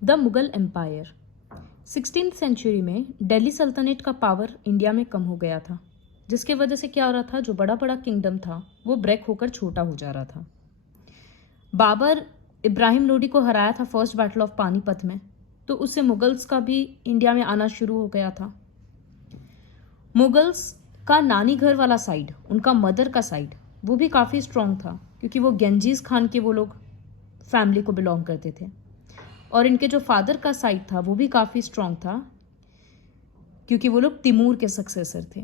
The Mughal empire. 16th century में दिल्ली सल्तनत का पावर इंडिया में कम हो गया था, जिसके वजह से क्या हो रहा था, जो बड़ा बड़ा किंगडम था वो ब्रेक होकर छोटा हो जा रहा था। बाबर इब्राहिम लोदी को हराया था फर्स्ट बैटल ऑफ पानीपत में, तो उससे मुगल्स का भी इंडिया में आना शुरू हो गया था। मुगल्स का नानी घर वाला साइड, उनका मदर का साइड, वो भी काफ़ी स्ट्रांग था, क्योंकि वो गेंजीज खान के वो लोग फैमिली को बिलोंग करते थे। और इनके जो फादर का साइड था वो भी काफ़ी स्ट्रांग था, क्योंकि वो लोग तिमूर के सक्सेसर थे।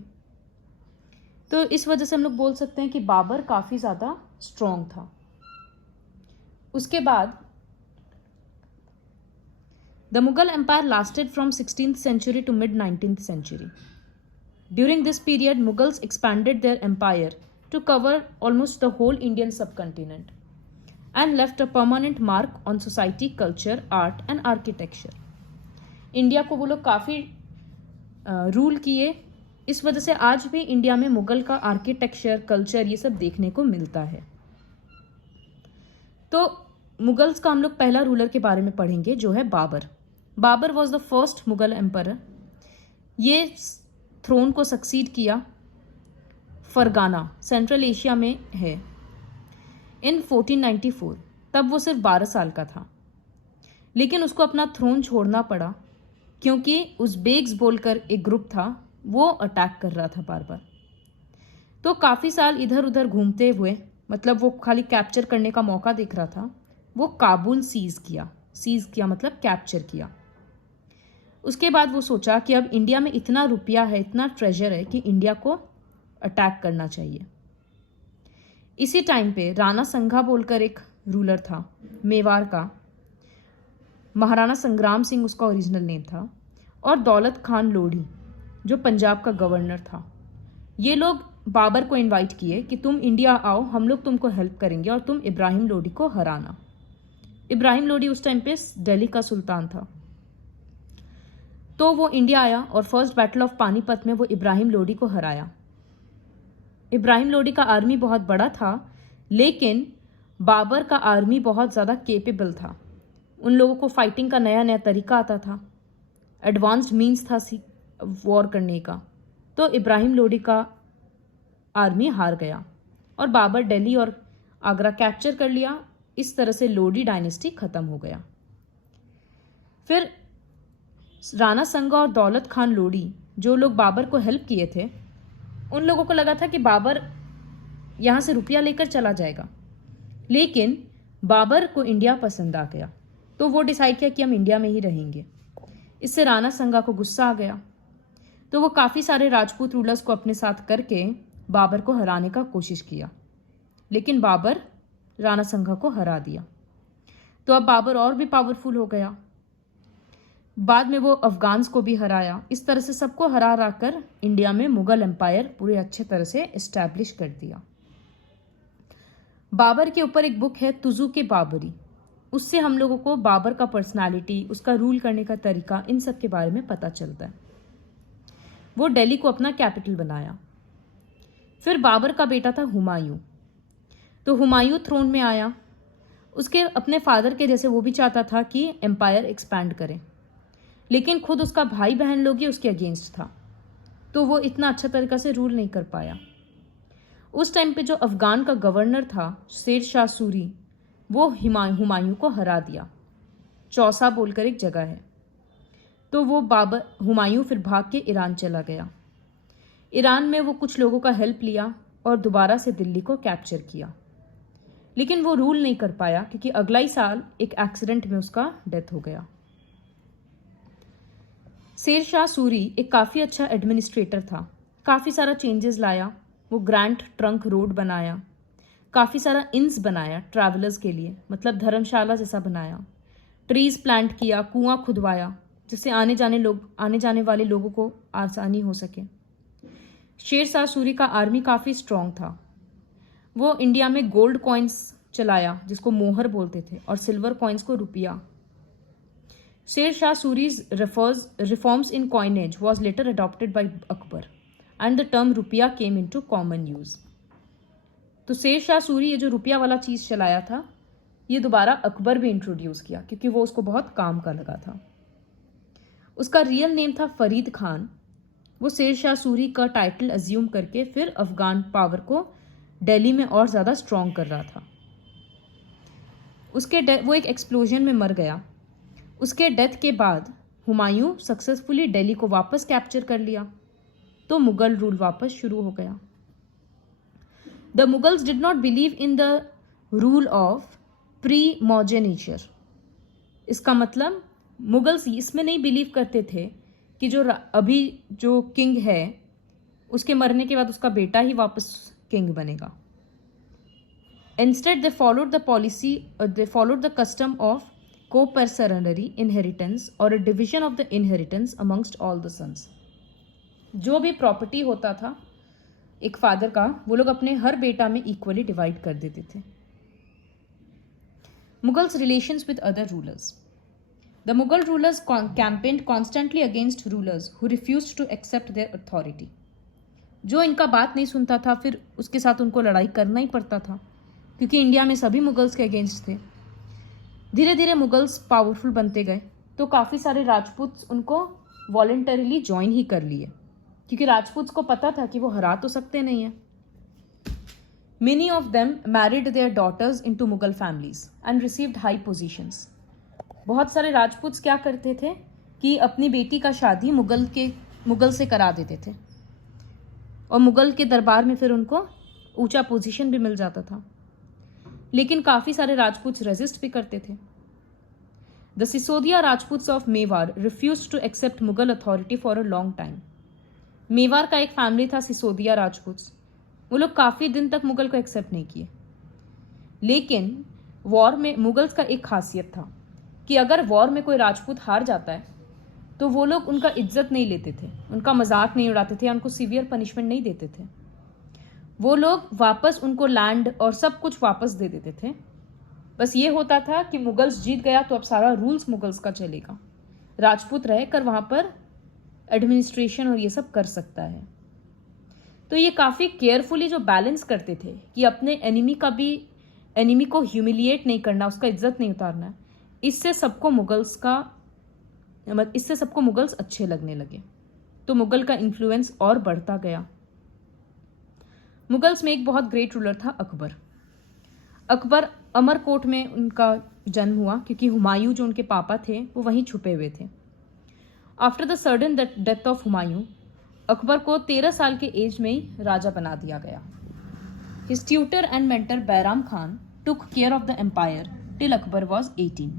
तो इस वजह से हम लोग बोल सकते हैं कि बाबर काफ़ी ज़्यादा स्ट्रांग था। उसके बाद the Mughal empire lasted from 16th century to mid 19th century. During this period Mughals expanded their empire to cover almost the whole Indian subcontinent and left a permanent mark on society, culture, art and architecture. India को वो लोग काफ़ी rule किए, इस वजह से आज भी इंडिया में मुगल का आर्किटेक्चर, कल्चर, ये सब देखने को मिलता है। तो मुगल्स का हम लोग पहला रूलर के बारे में पढ़ेंगे, जो है Babur. Babur was the first Mughal emperor. ये थ्रोन को सक्सीड किया फरगाना, सेंट्रल एशिया में है, इन 1494। तब वो सिर्फ 12 साल का था, लेकिन उसको अपना थ्रोन छोड़ना पड़ा, क्योंकि उज़्बेक्स बोलकर एक ग्रुप था, वो अटैक कर रहा था बार बार। तो काफ़ी साल इधर उधर घूमते हुए, मतलब वो खाली कैप्चर करने का मौका देख रहा था, वो काबुल सीज़ किया मतलब कैप्चर किया। उसके बाद वो सोचा कि अब इंडिया में इतना रुपया है, इतना ट्रेजर है कि इंडिया को अटैक करना चाहिए। इसी टाइम पे राणा संघा बोलकर एक रूलर था मेवाड़ का, महाराणा संग्राम सिंह उसका ओरिजिनल नेम था, और दौलत खान लोधी जो पंजाब का गवर्नर था। ये लोग बाबर को इनवाइट किए कि तुम इंडिया आओ, हम लोग तुमको हेल्प करेंगे और तुम इब्राहिम लोदी को हराना। इब्राहिम लोदी उस टाइम पे दिल्ली का सुल्तान था। तो वो इंडिया आया और फर्स्ट बैटल ऑफ पानीपत में वो इब्राहिम लोदी को हराया। इब्राहिम लोदी का आर्मी बहुत बड़ा था, लेकिन बाबर का आर्मी बहुत ज़्यादा केपेबल था। उन लोगों को फाइटिंग का नया नया तरीका आता था, एडवांस्ड मीन्स था वॉर करने का। तो इब्राहिम लोदी का आर्मी हार गया और बाबर दिल्ली और आगरा कैप्चर कर लिया। इस तरह से लोदी डायनेस्टी ख़त्म हो गया। फिर राणा संगा और दौलत खान लोदी, जो लोग बाबर को हेल्प किए थे, उन लोगों को लगा था कि बाबर यहाँ से रुपया लेकर चला जाएगा, लेकिन बाबर को इंडिया पसंद आ गया, तो वो डिसाइड किया कि हम इंडिया में ही रहेंगे। इससे राणा संगा को गुस्सा आ गया, तो वो काफ़ी सारे राजपूत रूलर्स को अपने साथ करके बाबर को हराने का कोशिश किया, लेकिन बाबर राणा संगा को हरा दिया। तो अब बाबर और भी पावरफुल हो गया। बाद में वो अफगान्स को भी हराया। इस तरह से सबको हरा कर इंडिया में मुगल एम्पायर पूरे अच्छे तरह से इस्टेब्लिश कर दिया। बाबर के ऊपर एक बुक है तुज़ुक-ए बाबरी, उससे हम लोगों को बाबर का पर्सनालिटी, उसका रूल करने का तरीका, इन सब के बारे में पता चलता है। वो दिल्ली को अपना कैपिटल बनाया। फिर बाबर का बेटा था हुमायूं, तो हुमायूं थ्रोन में आया। उसके अपने फादर के जैसे वो भी चाहता था कि एम्पायर एक्सपैंड करे, लेकिन खुद उसका भाई बहन लोग ही उसके अगेंस्ट था, तो वो इतना अच्छा तरीका से रूल नहीं कर पाया। उस टाइम पे जो अफगान का गवर्नर था शेर शाह सूरी, वो हुमायूं को हरा दिया। चौसा बोलकर एक जगह है। तो वो हुमायूं फिर भाग के ईरान चला गया। ईरान में वो कुछ लोगों का हेल्प लिया और दोबारा से दिल्ली को कैप्चर किया, लेकिन वो रूल नहीं कर पाया, क्योंकि अगला ही साल एक एक्सीडेंट में उसका डेथ हो गया। शेर शाह सूरी एक काफ़ी अच्छा एडमिनिस्ट्रेटर था, काफ़ी सारा चेंजेस लाया। वो ग्रैंड ट्रंक रोड बनाया, काफ़ी सारा इन्स बनाया ट्रैवलर्स के लिए, मतलब धर्मशाला जैसा बनाया, ट्रीज प्लांट किया, कुआं खुदवाया, जिससे आने जाने वाले लोगों को आसानी हो सके। शेर शाह सूरी का आर्मी काफ़ी स्ट्रॉन्ग था। वो इंडिया में गोल्ड कॉइन्स चलाया, जिसको मोहर बोलते थे, और सिल्वर कॉइन्स को रुपया। Sher Shah Suri's reforms in coinage was later adopted by Akbar and the term रुपया came into common use. तो शेर शाह सूरी ये जो रुपया वाला चीज़ चलाया था, ये दोबारा अकबर भी इंट्रोड्यूस किया क्योंकि वो उसको बहुत काम का लगा था। उसका रियल नेम था फरीद खान। वो शेर शाह सूरी का टाइटल अज्यूम करके फिर अफगान पावर को दिल्ली में और ज़्यादा स्ट्रॉन्ग कर रहा था। वो एक एक्सप्लोजन में मर गया। उसके डेथ के बाद हुमायूं सक्सेसफुली दिल्ली को वापस कैप्चर कर लिया, तो मुगल रूल वापस शुरू हो गया। The Mughals did not believe in the rule of primogeniture. इसका मतलब मुगल्स इसमें नहीं बिलीव करते थे कि अभी जो किंग है उसके मरने के बाद उसका बेटा ही वापस किंग बनेगा। Instead they followed the custom of co-personary inheritance और a division of the inheritance amongst all the sons। जो भी प्रॉपर्टी होता था एक फादर का, वो लोग अपने हर बेटा में इक्वली डिवाइड कर देते थे। Mughals relations with other rulers. The Mughal rulers campaigned constantly against rulers who refused to accept their authority. जो इनका बात नहीं सुनता था फिर उसके साथ उनको लड़ाई करना ही पड़ता था, क्योंकि इंडिया में सभी मुगल्स के अगेंस्ट थे। धीरे धीरे मुगल्स पावरफुल बनते गए तो काफ़ी सारे राजपूत उनको वॉलेंटरीली ज्वाइन ही कर लिए, क्योंकि राजपूत को पता था कि वो हरा तो सकते नहीं हैं। Many of them married their daughters into Mughal families and received high positions. बहुत सारे राजपूत क्या करते थे कि अपनी बेटी का शादी मुगल से करा देते थे और मुगल के दरबार में फिर उनको ऊंचा पोजीशन भी मिल जाता था। लेकिन काफ़ी सारे राजपूत रेजिस्ट भी करते थे। The Sisodia Rajputs of Mewar refuse to accept Mughal authority for a long time. Mewar का एक फैमिली था सिसोदिया राजपूत्स, वो लोग काफ़ी दिन तक मुगल को एक्सेप्ट नहीं किए। लेकिन वॉर में मुगल्स का एक खासियत था कि अगर वॉर में कोई राजपूत हार जाता है तो वो लोग उनका इज्जत नहीं लेते थे, उनका मजाक नहीं उड़ाते थे या उनको सीवियर पनिशमेंट नहीं देते थे। वो लोग वापस उनको लैंड और सब कुछ वापस दे देते थे। बस ये होता था कि मुगल्स जीत गया तो अब सारा रूल्स मुगल्स का चलेगा, राजपूत रहकर वहाँ पर एडमिनिस्ट्रेशन और ये सब कर सकता है। तो ये काफ़ी केयरफुली जो बैलेंस करते थे कि अपने एनिमी को ह्यूमिलिएट नहीं करना, उसका इज्जत नहीं उतारना। इससे सबको मुगल्स अच्छे लगने लगे, तो मुगल का इन्फ्लुएंस और बढ़ता गया। मुगल्स में एक बहुत ग्रेट रूलर था अकबर। अमरकोट में उनका जन्म हुआ क्योंकि हुमायूं जो उनके पापा थे वो वहीं छुपे हुए थे। After the sudden death of Humayun, Akbar को 13 साल के एज में ही राजा बना दिया गया। His tutor and mentor Bairam Khan took care of the empire till Akbar was 18।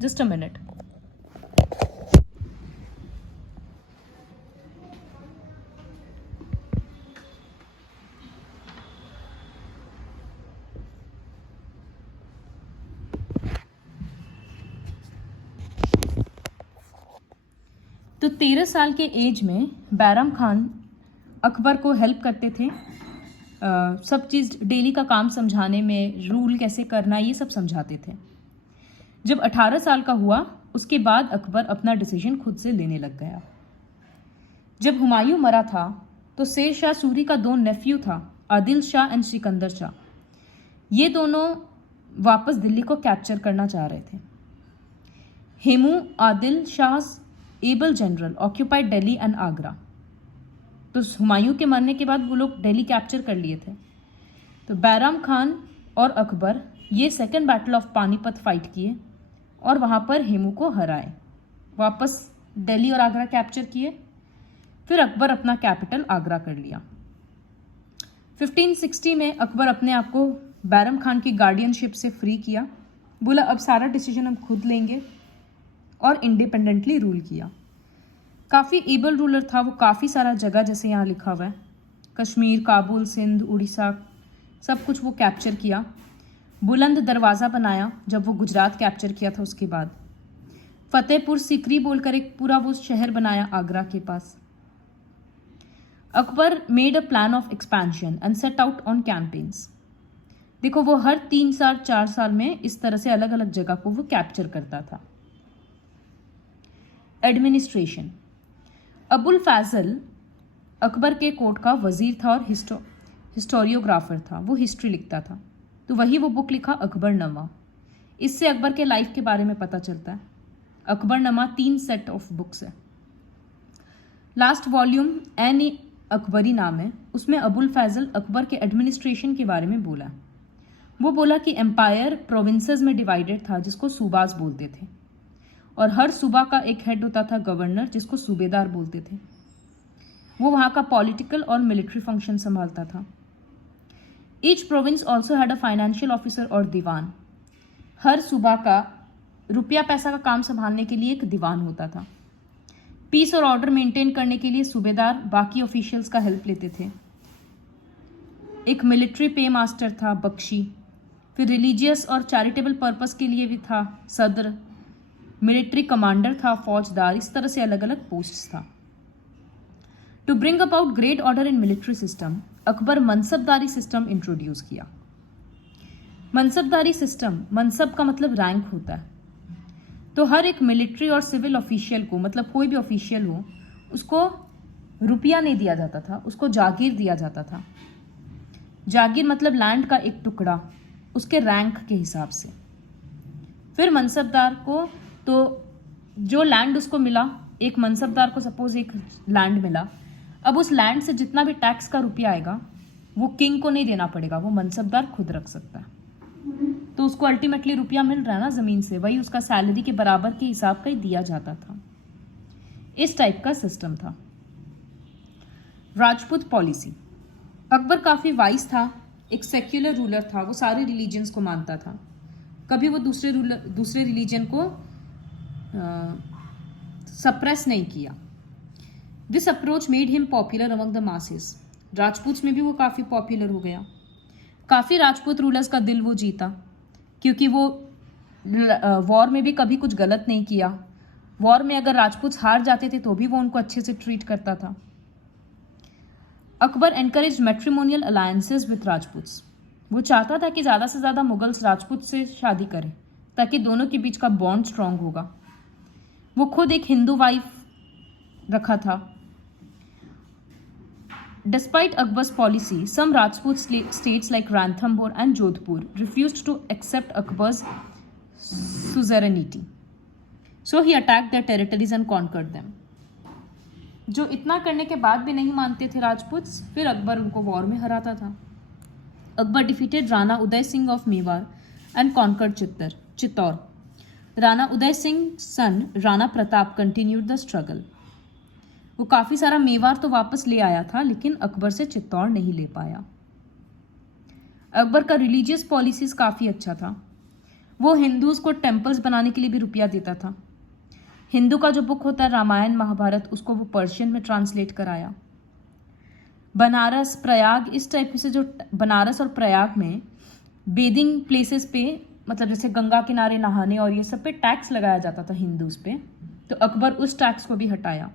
Just a minute. तो 13 साल के एज में बैराम खान अकबर को हेल्प करते थे, सब चीज़ डेली का काम समझाने में, रूल कैसे करना ये सब समझाते थे। जब 18 साल का हुआ उसके बाद अकबर अपना डिसीजन खुद से लेने लग गया। जब हुमायूं मरा था तो शेर शाह सूरी का 2 नेफ्यू था, आदिल शाह एंड सिकंदर शाह। ये दोनों वापस दिल्ली को कैप्चर करना चाह रहे थे। Hemu Adil Shah able general occupied Delhi and Agra. तो हुमायूं के मरने के बाद वो लोग दिल्ली कैप्चर कर लिए थे। तो बैराम खान और अकबर ये second battle of Panipat fight किए और वहाँ पर हेमू को हराए, वापस दिल्ली और आगरा कैप्चर किए। फिर अकबर अपना कैपिटल आगरा कर लिया। 1560 में अकबर अपने आप को बैराम खान की गार्डियनशिप से फ्री किया, बोला अब सारा डिसीजन हम खुद लेंगे, और इंडिपेंडेंटली रूल किया। काफ़ी एबल रूलर था वो, काफ़ी सारा जगह जैसे यहाँ लिखा हुआ है कश्मीर, काबुल, सिंध, उड़ीसा, सब कुछ वो कैप्चर किया। बुलंद दरवाज़ा बनाया जब वो गुजरात कैप्चर किया था उसके बाद। फतेहपुर सीकरी बोलकर एक पूरा वो शहर बनाया आगरा के पास। Akbar made a plan of expansion and set out on campaigns. देखो वो हर 3 साल 4 साल में इस तरह से अलग अलग जगह को वो कैप्चर करता था। एडमिनिस्ट्रेशन। अबुल फैजल अकबर के कोर्ट का वजीर था और हिस्टोरियोग्राफर था, वो हिस्ट्री लिखता था। तो वही वो बुक लिखा अकबरनामा। इससे अकबर के लाइफ के बारे में पता चलता है। अकबरनामा 3 सेट ऑफ बुक्स है। लास्ट वॉल्यूम एन अकबरी नाम है, उसमें अबुल फैजल अकबर के एडमिनिस्ट्रेशन के बारे में बोला। वो बोला कि एम्पायर प्रोविंसेस में डिवाइडेड था जिसको सूबाज बोलते थे, और हर सूबा का एक हेड होता था गवर्नर जिसको सूबेदार बोलते थे। वो वहाँ का पॉलिटिकल और मिलिट्री फंक्शन संभालता था। Each province also had a financial officer और दीवान। हर सूबा का रुपया पैसा का काम संभालने के लिए एक दीवान होता था। पीस और ऑर्डर मेंटेन करने के लिए सूबेदार बाकी ऑफिशियल्स का हेल्प लेते थे। एक मिलिट्री पे मास्टर था बख्शी, फिर रिलीजियस और चैरिटेबल पर्पस के लिए भी था सदर, मिलिट्री कमांडर था फौजदार। इस तरह से अलग अलग पोस्ट्स था। To bring about great order in military system, Akbar Mansabdari system introduce किया। मनसबदारी सिस्टम, मनसब का मतलब रैंक होता है, तो हर एक मिलिट्री और सिविल ऑफिशियल को, मतलब कोई भी ऑफिशियल हो, उसको रुपया नहीं दिया जाता था, उसको जागीर दिया जाता था। जागीर मतलब लैंड का एक टुकड़ा, उसके रैंक के हिसाब से। फिर मनसबदार को, तो जो लैंड उसको मिला, एक मनसबदार को सपोज एक लैंड मिला, अब उस लैंड से जितना भी टैक्स का रुपया आएगा वो किंग को नहीं देना पड़ेगा, वो मनसबदार खुद रख सकता है। तो उसको अल्टीमेटली रुपया मिल रहा है ना जमीन से, वही उसका सैलरी के बराबर के हिसाब का ही दिया जाता था। इस टाइप का सिस्टम था। राजपूत पॉलिसी, अकबर काफी वाइज था, एक सेक्युलर रूलर था, वो सारे रिलीजन्स को मानता था, कभी वो दूसरे रिलीजन को सप्रेस नहीं किया। This approach made him popular among the masses. Rajput में भी वो काफी पॉपुलर हो गया। काफी राजपूत रूलर्स का दिल वो जीता, क्योंकि वो वॉर में भी कभी कुछ गलत नहीं किया। वॉर में अगर राजपूत हार जाते थे तो भी वो उनको अच्छे से ट्रीट करता था। Akbar encourage matrimonial alliances with Rajputs. वो चाहता था कि ज़्यादा से ज़्यादा मुगल्स राजपूत से शादी करें, ताकि दोनों के बीच का बॉन्ड स्ट्रांग होगा। वो खुद एक हिंदू वाइफ रखा था। Despite Akbar's policy, some Rajput states like Ranthambore and Jodhpur refused to accept Akbar's suzerainty. So he attacked their territories and conquered them. जो इतना करने के बाद भी नहीं मानते थे राजपूत, फिर अकबर उनको वॉर में हराता था। Akbar defeated Rana Uday Singh of Mewar and conquered Chittor. Rana Uday Singh son Rana Pratap continued the struggle. वो काफ़ी सारा मेवाड़ तो वापस ले आया था, लेकिन अकबर से चित्तौड़ नहीं ले पाया। अकबर का रिलीजियस पॉलिसीज काफ़ी अच्छा था। वो हिंदूज को टेम्पल्स बनाने के लिए भी रुपया देता था। हिंदू का जो बुक होता है रामायण महाभारत, उसको वो पर्शियन में ट्रांसलेट कराया। बनारस, प्रयाग, इस टाइप से जो बनारस और प्रयाग में बेदिंग प्लेसेस पे, मतलब जैसे गंगा किनारे नहाने और ये सब पे टैक्स लगाया जाता था हिंदूज पे, तो अकबर उस टैक्स को भी हटाया।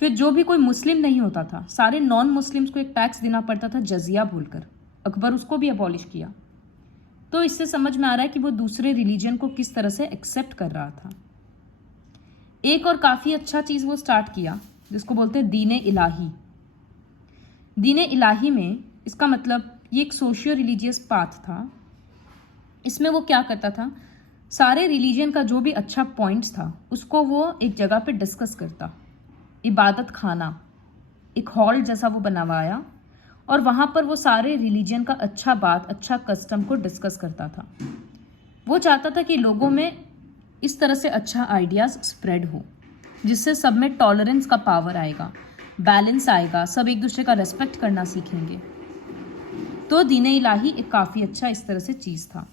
फिर जो भी कोई मुस्लिम नहीं होता था, सारे नॉन मुस्लिम्स को एक टैक्स देना पड़ता था जजिया बोलकर, अकबर उसको भी अबॉलिश किया। तो इससे समझ में आ रहा है कि वो दूसरे रिलीजन को किस तरह से एक्सेप्ट कर रहा था। एक और काफ़ी अच्छा चीज़ वो स्टार्ट किया जिसको बोलते हैं दीन इलाही। दीन इलाही में इसका मतलब ये एक सोशियो रिलीजियस पाथ था। इसमें वो क्या करता था, सारे रिलीजन का जो भी अच्छा पॉइंट्स था उसको वो एक जगह पे डिस्कस करता। इबादत खाना, एक हॉल जैसा वो बनवाया और वहाँ पर वो सारे रिलीजन का अच्छा बात, अच्छा कस्टम को डिस्कस करता था। वो चाहता था कि लोगों में इस तरह से अच्छा आइडियाज़ स्प्रेड हो, जिससे सब में टॉलरेंस का पावर आएगा, बैलेंस आएगा, सब एक दूसरे का रेस्पेक्ट करना सीखेंगे। तो दीन इलाही एक काफ़ी अच्छा इस तरह से चीज़ था।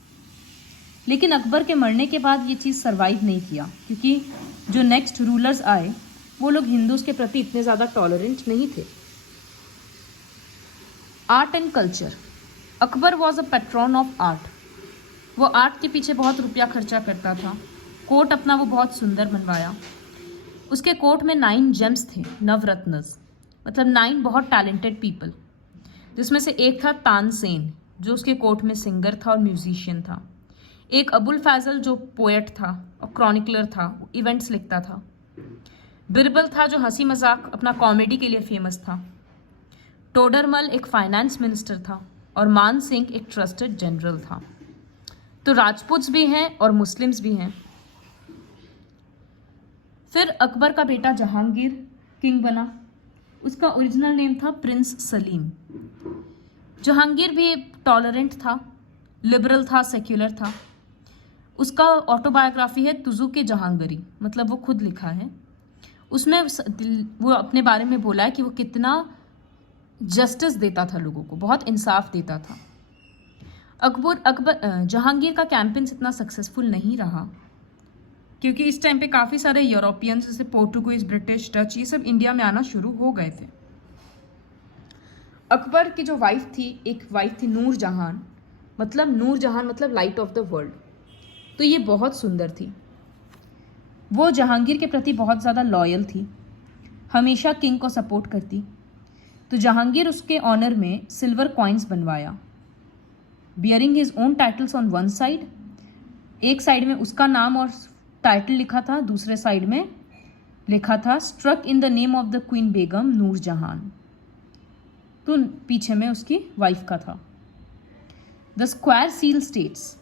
लेकिन अकबर के मरने के बाद ये चीज़ सर्वाइव नहीं किया, क्योंकि जो नेक्स्ट रूलर्स आए वो लोग हिंदूज के प्रति इतने ज़्यादा टॉलरेंट नहीं थे। Art and culture, Akbar was a patron of art. वो आर्ट के पीछे बहुत रुपया खर्चा करता था। कोट अपना वो बहुत सुंदर बनवाया। उसके कोट में 9 जेम्स थे, नवरत्नस, मतलब 9 बहुत टैलेंटेड पीपल, जिसमें से एक था तानसेन जो उसके कोट में सिंगर था और म्यूजिशियन था। एक अबुल फैजल जो पोएट था और क्रॉनिकलर था, इवेंट्स लिखता था। बिरबल था जो हंसी मजाक अपना कॉमेडी के लिए फेमस था। टोडरमल एक फाइनेंस मिनिस्टर था और मान सिंह एक ट्रस्टेड जनरल था। तो राजपूत्स भी हैं और मुस्लिम्स भी हैं। फिर अकबर का बेटा जहांगीर किंग बना। उसका ओरिजिनल नेम था प्रिंस सलीम। जहांगीर भी टॉलरेंट था, लिबरल था, सेक्युलर था। उसका ऑटोबायोग्राफी है तुजुक जहांगीरी, मतलब वो खुद लिखा है। उसमें वो अपने बारे में बोला है कि वो कितना जस्टिस देता था लोगों को, बहुत इंसाफ देता था। जहांगीर का कैंपेन्स इतना सक्सेसफुल नहीं रहा क्योंकि इस टाइम पे काफ़ी सारे यूरोपियंस जैसे पोर्टुगीज, ब्रिटिश, डच, ये सब इंडिया में आना शुरू हो गए थे। अकबर की जो वाइफ थी, एक वाइफ थी नूर जहान, मतलब लाइट ऑफ द वर्ल्ड। तो ये बहुत सुंदर थी। वो जहांगीर के प्रति बहुत ज़्यादा लॉयल थी, हमेशा किंग को सपोर्ट करती। तो जहांगीर उसके ऑनर में सिल्वर कॉइन्स बनवाया, bearing his own titles on one side. एक साइड में उसका नाम और टाइटल लिखा था, दूसरे साइड में लिखा था struck in the name of the queen Begum Nur Jahan. तो पीछे में उसकी वाइफ का था। द स्क्वायर सील स्टेट्स,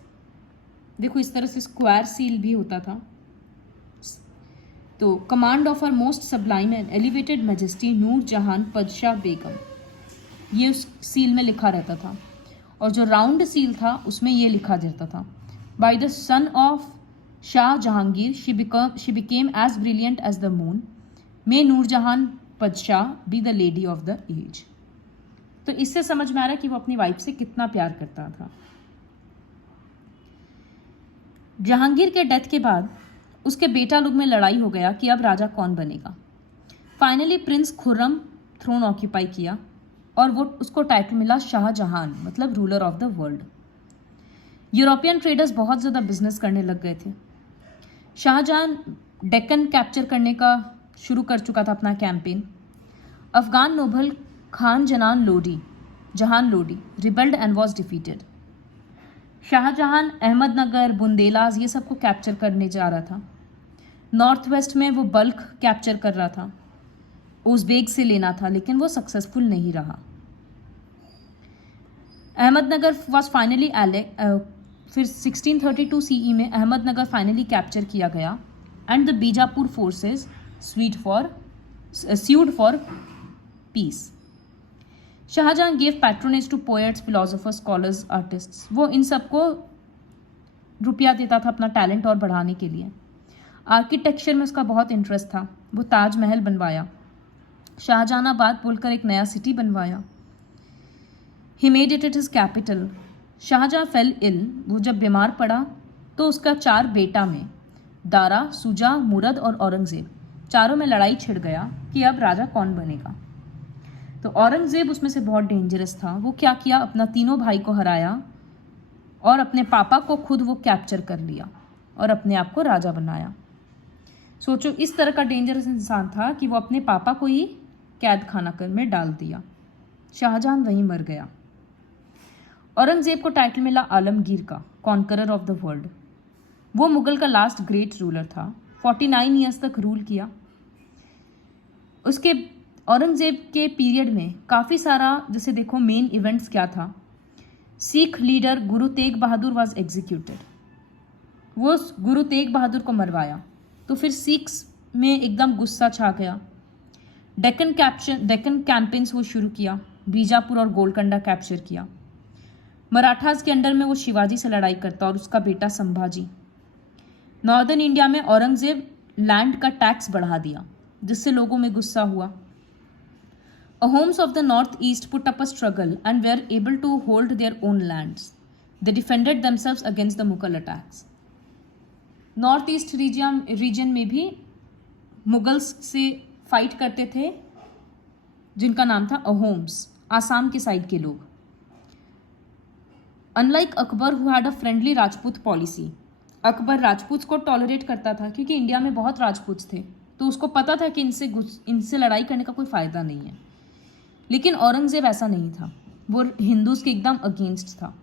देखो इस तरह से स्क्वायर सील भी होता था। तो command of her most sublime and elevated majesty Nur Jahan Padshah बेगम, ये उस सील में लिखा रहता था। और जो राउंड सील था उसमें ये लिखा रहता था, by the son of Shah Jahangir she became as brilliant as the moon, may Nur Jahan Padshah be the lady of the age. तो इससे समझ में आ रहा है कि वो अपनी वाइफ से कितना प्यार करता था। जहांगीर के डेथ के बाद उसके बेटा लोग में लड़ाई हो गया कि अब राजा कौन बनेगा। Finally prince Khurram throne occupy किया और वो उसको टाइटल मिला शाहजहान, मतलब ruler of the world. European traders बहुत ज़्यादा बिजनेस करने लग गए थे। शाहजहान डेक्कन कैप्चर करने का शुरू कर चुका था अपना कैंपेन। अफगान नोबल खान जहान Lodi rebelled and was defeated. Shah Jahan Ahmednagar, Bundelas ये सब को कैप्चर करने जा रहा था। नॉर्थ वेस्ट में वो बल्ख कैप्चर कर रहा था, उज़्बेक से लेना था, लेकिन वो सक्सेसफुल नहीं रहा। अहमदनगर वॉज फाइनली फिर 1632 सीई में अहमदनगर फाइनली कैप्चर किया गया and the Bijapur forces sued for peace. Shah Jahan gave patronage to poets, philosophers, scholars, artists. वो इन सबको रुपया देता था अपना टैलेंट और बढ़ाने के लिए। आर्किटेक्चर में उसका बहुत इंटरेस्ट था, वो ताजमहल बनवाया। शाहजहानाबाद बोलकर एक नया सिटी बनवाया। He made it his capital. Shah Jahan fell ill, वो जब बीमार पड़ा तो उसका 4 बेटा में दारा, सुजा, मुरद और औरंगजेब, चारों में लड़ाई छिड़ गया कि अब राजा कौन बनेगा। तो औरंगजेब उसमें से बहुत डेंजरस था। वो क्या किया, अपना तीनों भाई को हराया और अपने पापा को खुद वो कैप्चर कर लिया और अपने आप को राजा बनाया। सोचो, इस तरह का डेंजरस इंसान था कि वो अपने पापा को ही कैद खाना में डाल दिया। शाहजहां वहीं मर गया। औरंगजेब को टाइटल मिला आलमगीर का, कॉन्करर ऑफ द वर्ल्ड। वो मुगल का लास्ट ग्रेट रूलर था, 49 ईयर्स तक रूल किया। उसके औरंगजेब के पीरियड में काफ़ी सारा, जैसे देखो मेन इवेंट्स क्या था। Sikh leader Guru Tegh Bahadur was executed, वो गुरु तेग बहादुर को मरवाया। तो फिर सिख्स में एकदम गुस्सा छा गया। डेक्कन कैंपेन्स वो शुरू किया, बीजापुर और गोलकोंडा कैप्चर किया। मराठास के अंडर में वो शिवाजी से लड़ाई करता और उसका बेटा संभाजी। नॉर्दर्न इंडिया में औरंगजेब लैंड का टैक्स बढ़ा दिया, जिससे लोगों में गुस्सा हुआ। Ahoms of the northeast put up a struggle and were able to hold their own lands. They defended themselves against the Mughal attacks. North east region में भी मुगल्स से फाइट करते थे, जिनका नाम था अहोम्स, आसाम के साइड के लोग। Unlike Akbar who had a friendly Rajput policy, Akbar Rajput को टॉलरेट करता था क्योंकि इंडिया में बहुत राजपूत थे, तो उसको पता था कि इनसे लड़ाई करने का कोई फ़ायदा नहीं है। लेकिन औरंगजेब ऐसा नहीं था, वो हिंदूज के एकदम अगेंस्ट था।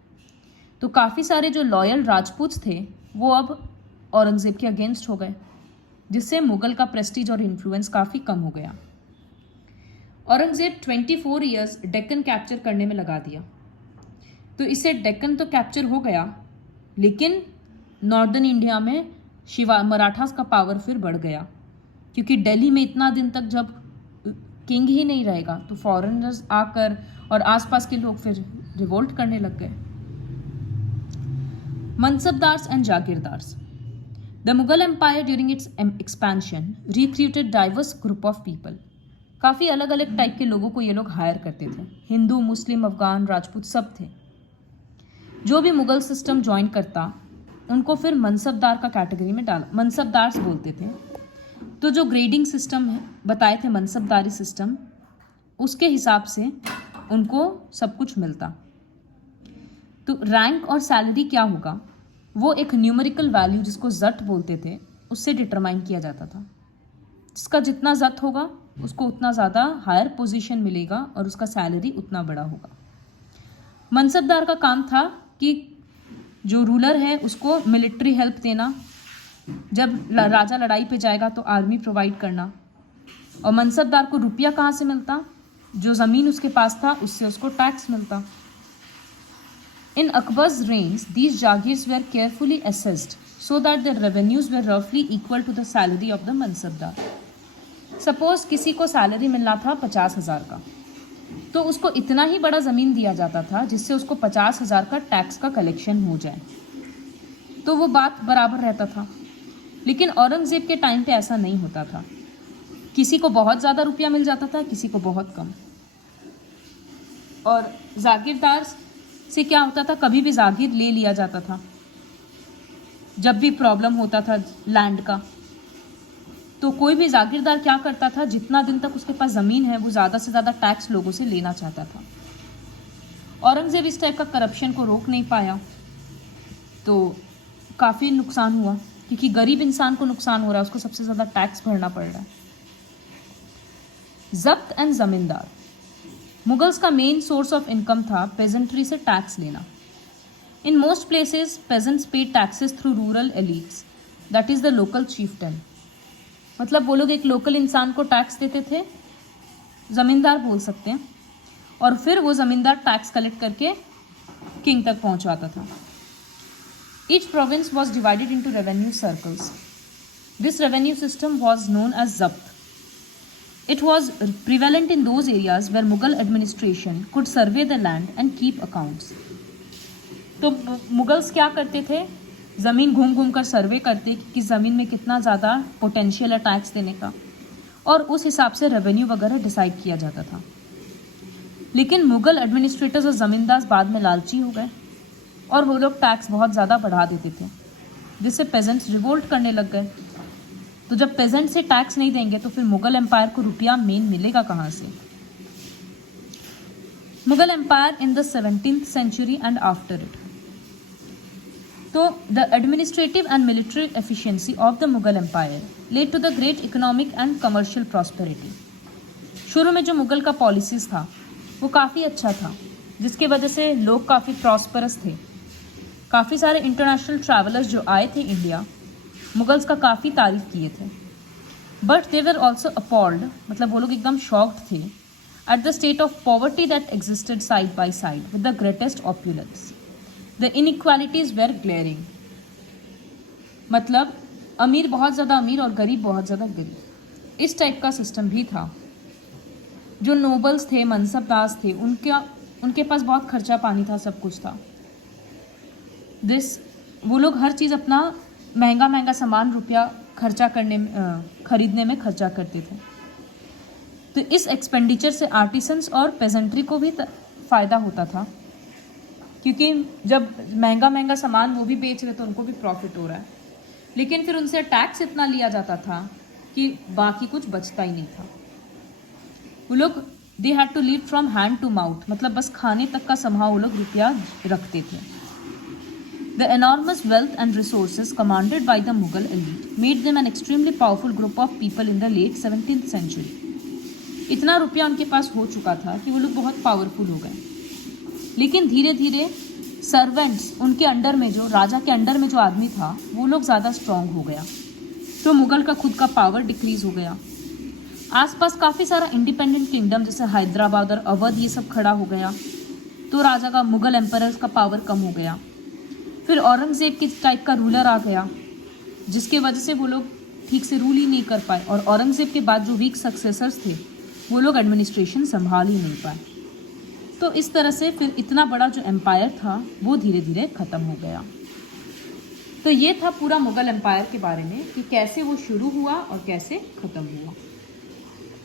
तो काफ़ी सारे जो लॉयल राजपूत थे वो अब औरंगजेब के अगेंस्ट हो गए, जिससे मुगल का प्रेस्टीज और इन्फ्लुएंस काफ़ी कम हो गया। औरंगजेब 24 ईयर्स डेक्कन कैप्चर करने में लगा दिया। तो इससे डेक्कन तो कैप्चर हो गया, लेकिन नॉर्दर्न इंडिया में मराठास का पावर फिर बढ़ गया, क्योंकि दिल्ली में इतना दिन तक जब किंग ही नहीं रहेगा तो फॉरेनर्स आकर और आसपास के लोग फिर रिवोल्ट करने लग गए। Mansabdars and jagirdars. The Mughal empire during its expansion recruited diverse group of people. काफ़ी अलग अलग टाइप के लोगों को ये लोग हायर करते थे, हिंदू, मुस्लिम, अफगान, राजपूत सब थे। जो भी मुगल सिस्टम ज्वाइन करता उनको फिर मनसबदार का कैटेगरी में डाला, मनसबदार्स बोलते थे। तो जो ग्रेडिंग सिस्टम है बताए थे मनसबदारी सिस्टम, उसके हिसाब से उनको सब कुछ मिलता। तो रैंक और सैलरी क्या होगा वो एक न्यूमेरिकल वैल्यू जिसको जट बोलते थे उससे डिटरमाइन किया जाता था। जिसका जितना जट होगा उसको उतना ज़्यादा हायर पोजीशन मिलेगा और उसका सैलरी उतना बड़ा होगा। मनसबदार का काम था कि जो रूलर है उसको मिलिट्री हेल्प देना, जब राजा लड़ाई पे जाएगा तो आर्मी प्रोवाइड करना। और मनसबदार को रुपया कहाँ से मिलता? जो ज़मीन उसके पास था उससे उसको टैक्स मिलता। इन Akbar's reigns, these jagirs were carefully assessed so that their revenues were roughly equal to the salary of the mansabdar. Suppose किसी को सैलरी मिलना था 50,000 का, तो उसको इतना ही बड़ा ज़मीन दिया जाता था जिससे उसको 50,000 का टैक्स का कलेक्शन हो जाए, तो वो बात बराबर रहता था। लेकिन औरंगज़ेब के टाइम पे ऐसा नहीं होता था, किसी को बहुत ज़्यादा रुपया मिल जाता था, किसी को बहुत कम। और जागीरदार से क्या होता था, कभी भी जागीर ले लिया जाता था जब भी प्रॉब्लम होता था लैंड का। तो कोई भी जागीरदार क्या करता था, जितना दिन तक उसके पास ज़मीन है वो ज़्यादा से ज़्यादा टैक्स लोगों से लेना चाहता था। औरंगज़ेब इस टाइप का करप्शन को रोक नहीं पाया तो काफ़ी नुकसान हुआ, क्योंकि गरीब इंसान को नुकसान हो रहा है, उसको सबसे ज़्यादा टैक्स भरना पड़ रहा है। जब्त एंड ज़मींदार। मुगल्स का मेन सोर्स ऑफ इनकम था पेजेंट्री से टैक्स लेना। In most places peasants paid taxes through rural elites, that is the local chieftain. मतलब वो लोग एक लोकल इंसान को टैक्स देते थे, ज़मींदार बोल सकते हैं, और फिर वो ज़मींदार टैक्स कलेक्ट करके किंग तक पहुंचाता था। Each province was divided into revenue circles. This revenue system was known as zabt. It was prevalent in those areas where Mughal administration could survey the land and keep accounts. तो Mughals क्या करते थे, ज़मीन घूम घूम कर सर्वे करते कि किस ज़मीन में कितना ज़्यादा पोटेंशियल है टैक्स देने का, और उस हिसाब से रेवेन्यू वगैरह डिसाइड किया जाता था। लेकिन मुगल एडमिनिस्ट्रेटर्स और ज़मींदार बाद में लालची हो गए और वो लोग टैक्स बहुत ज़्यादा बढ़ा देते थे, जिससे पेजेंट्स रिवोल्ट करने लग गए। तो जब पेजेंट से टैक्स नहीं देंगे तो फिर मुगल एम्पायर को रुपया मेन मिलेगा कहाँ से? Mughal empire in the 17th century and after it. तो the administrative and military efficiency of the Mughal empire led to the great economic and commercial prosperity. शुरू में जो मुगल का पॉलिसीज था वो काफ़ी अच्छा था, जिसकी वजह से लोग काफ़ी प्रॉस्परस थे। काफ़ी सारे इंटरनेशनल ट्रैवलर्स जो आए थे इंडिया, मुगल्स का काफ़ी तारीफ किए थे। But they were also appalled, मतलब वो लोग एकदम शॉक्ड थे at the state of poverty that existed side by side with the greatest opulence. The inequalities were glaring. मतलब अमीर बहुत ज़्यादा अमीर और गरीब बहुत ज़्यादा गरीब, इस टाइप का सिस्टम भी था। जो नोबल्स थे, मनसबदार थे, उनके पास बहुत खर्चा पानी था, सब कुछ था। वो लोग हर चीज़ अपना महंगा महंगा सामान रुपया खर्चा करने खरीदने में खर्चा करते थे। तो इस एक्सपेंडिचर से आर्टिसंस और पेजेंट्री को भी फ़ायदा होता था, क्योंकि जब महंगा महंगा सामान वो भी बेच रहे तो उनको भी प्रॉफिट हो रहा है। लेकिन फिर उनसे टैक्स इतना लिया जाता था कि बाकी कुछ बचता ही नहीं था। वो लोग they had to live from hand to mouth, मतलब बस खाने तक का संभाव वो लोग रुपया रखते थे। The enormous wealth and resources commanded by the Mughal elite made them an extremely powerful group of people in the late 17th century. इतना रुपया उनके पास हो चुका था कि वो लोग बहुत पावरफुल हो गए। लेकिन धीरे धीरे सर्वेंट्स, उनके अंडर में जो राजा के अंडर में जो आदमी था वो लोग ज़्यादा स्ट्रॉन्ग हो गया, तो मुगल का खुद का पावर डिक्रीज हो गया। आसपास काफ़ी सारा इंडिपेंडेंट किंगडम जैसे हैदराबाद और अवध ये सब खड़ा हो गया, तो राजा का, मुगल एम्परर्स का पावर कम हो गया। फिर औरंगज़ेब के टाइप का रूलर आ गया, जिसके वजह से वो लोग ठीक से रूल ही नहीं कर पाए, और औरंगज़ेब के बाद जो वीक सक्सेसर्स थे वो लोग एडमिनिस्ट्रेशन संभाल ही नहीं पाए। तो इस तरह से फिर इतना बड़ा जो एम्पायर था वो धीरे धीरे ख़त्म हो गया। तो ये था पूरा मुग़ल एम्पायर के बारे में कि कैसे वो शुरू हुआ और कैसे ख़त्म हुआ।